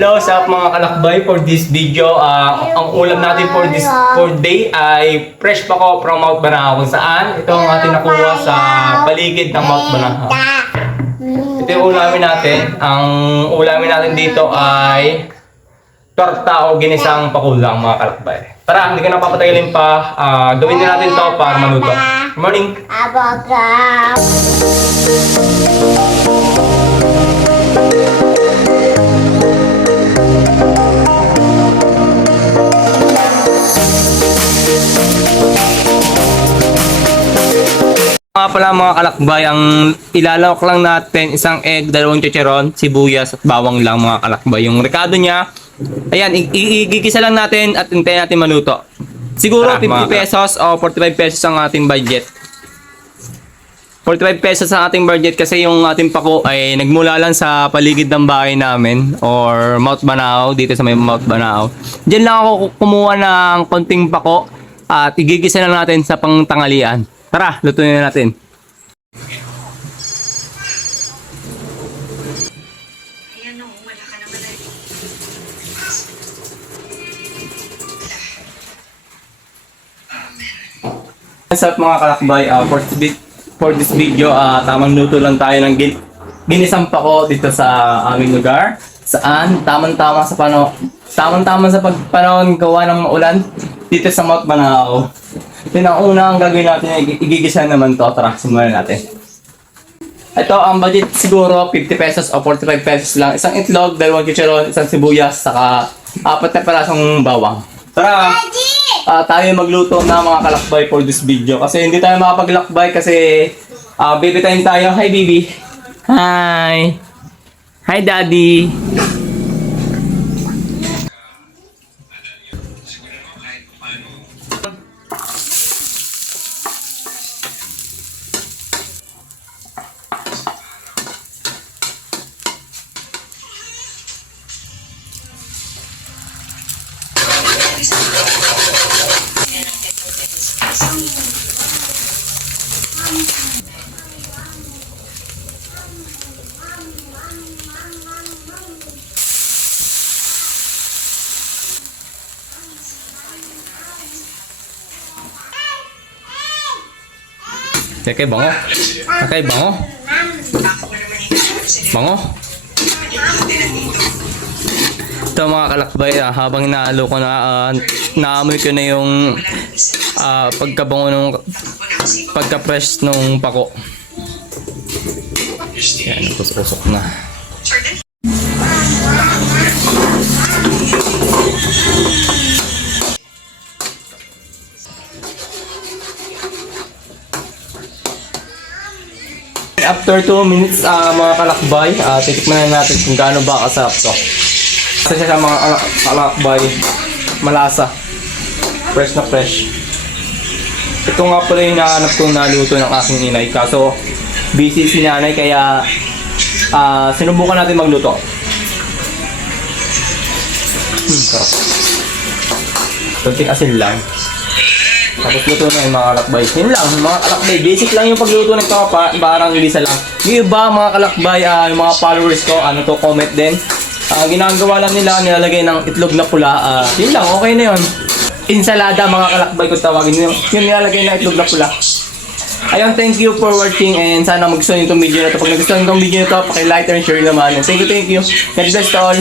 Hello sa mga kalakbay for this video. Ah, ang ulam natin for this for day ay fresh pako from Mount Banahaw kung saan ito ang ating nakuha sa paligid ng Mount Banahaw. Ito yung ulamin natin. Ang ulamin natin dito ay torta o ginisang pakulang mga kalakbay. Tara, hindi ka na papatagalin pa. Ah, gawin na natin to para maluto. Good morning! Abogam. Mga pala mga kalakbay, ang ilalawak lang natin isang egg, dalawang chicharon, sibuyas at bawang lang mga kalakbay. Yung rekado niya, ayan, igigisa lang natin at hintayin natin maluto. Siguro Tara, 50 mga- pesos o 45 pesos ang ating budget. 45 pesos ang ating budget kasi yung ating pako ay nagmula lang sa paligid ng bahay namin or Mount Banao, dito sa may Mount Banao. Diyan lang ako kumuha ng konting pako at igigisa na natin sa pangtangalian. Tara, lutuin na natin. What's up mga kalakbay? Ah, for, this, vi- for this video, ah, tamang luto lang tayo ng gin ginisang pako dito sa aming lugar. Saan? Tamang-tama sa pano tamang-tama sa pagpanahon gawa ng maulan dito sa Mount Banao. Yun ang gagawin natin, igigisa naman to. Tara, simulan natin. Ito, ang budget siguro 50 pesos o 45 pesos lang. Isang itlog, dalawang chicharon, isang sibuyas, saka apat na parasong bawang. Tara! Ah, tayo magluto na mga kalakbay for this video. Kasi hindi tayo makapaglakbay kasi ah baby time tayo. Hi, baby! Hi! Hi, daddy! cái cái bóng cái bóng bóng Ito mga kalakbay, ah, habang naalo ko na, ah, naamoy ko na yung ah, pagkabango nung pagka-fresh nung pako. Yan, usok na. After 2 minutes, ah, mga kalakbay, ah, titikman na natin kung gaano ba kasarap to. Kasi siya sa mga kalak- kalakbay, malasa. Fresh na fresh. Ito nga pala yung nahanap kong naluto ng aking inay. Kaso, busy si nanay kaya ah, sinubukan natin magluto. Hmm, sarap. Kunting asin lang. Tapos luto na yung mga kalakbay. Yun lang, mga kalakbay. Basic lang yung pagluto ng pa, parang ilisa lang. Yung iba, mga kalakbay, ah, yung mga followers ko, ano to, comment din. Ah, ginagawa lang nila, nilalagay ng itlog na pula. Ah, yun lang, okay na yun. Insalada, mga kalakbay kung tawagin yun. Yung nilalagay na itlog na pula. Ayun, thank you for watching and sana magustuhan nyo itong video na to. Pag nagustuhan nyo itong video na to, paki-like and share naman. And thank you, thank you. God bless to all.